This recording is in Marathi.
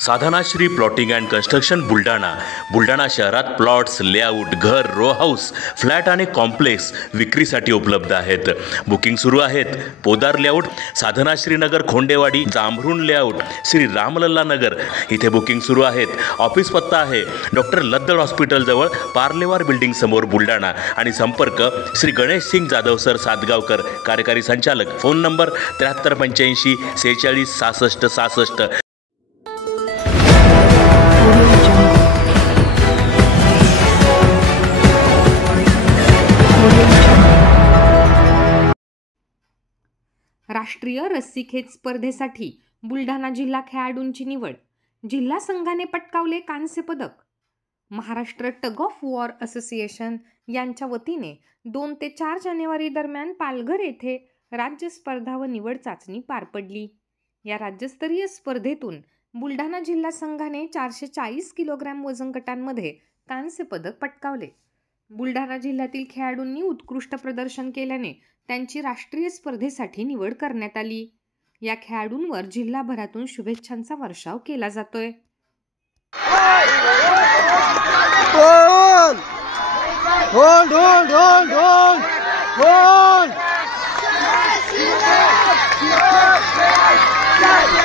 Sadhanashri plotting and construction Buldhana शहरात प्लॉट्स, लेआउट, घर, रो हाऊस, फ्लॅट आणि कॉम्प्लेक्स विक्रीसाठी उपलब्ध आहेत. बुकिंग सुरू आहेत. पोदार लेआउट, साधनाश्री नगर, खोंडेवाडी, जांभरुण लेआउट, श्री रामलल्ला नगर इथे बुकिंग सुरू आहेत. ऑफिस पत्ता आहे डॉक्टर लद्दड हॉस्पिटल जवळ, पार्लेवार बिल्डिंग समोर, बुलढाणा. आणि संपर्क श्री गणेश सिंग जाधव सर सातगावकर, कार्यकारी संचालक. Phone number 7385 46 66 66. राष्ट्रीय रस्सीखेच स्पर्धेसाठी बुलढाणा जिल्हा खेळाडूंची निवड. जिल्हा संघाने पटकावले कांस्य पदक. Maharashtra tug of war association यांच्या वतीने 2 ते 4 जानेवारी दरम्यान पालघर येथे राज्य स्पर्धा व निवड चाचणी पार पडली. या राज्यस्तरीय स्पर्धेतून बुलढाणा जिल्हा संघाने 440 किलोग्रॅम वजन गटांमध्ये कांस्य पदक पटकावले. बुलढाणा जिल्ह्यातील खेळाडूंनी उत्कृष्ट प्रदर्शन केल्याने त्यांची राष्ट्रीय स्पर्धेसाठी निवड करण्यात आली. या खेळाडूंवर जिल्हाभरातून शुभेच्छांचा वर्षाव केला जातोय. hold.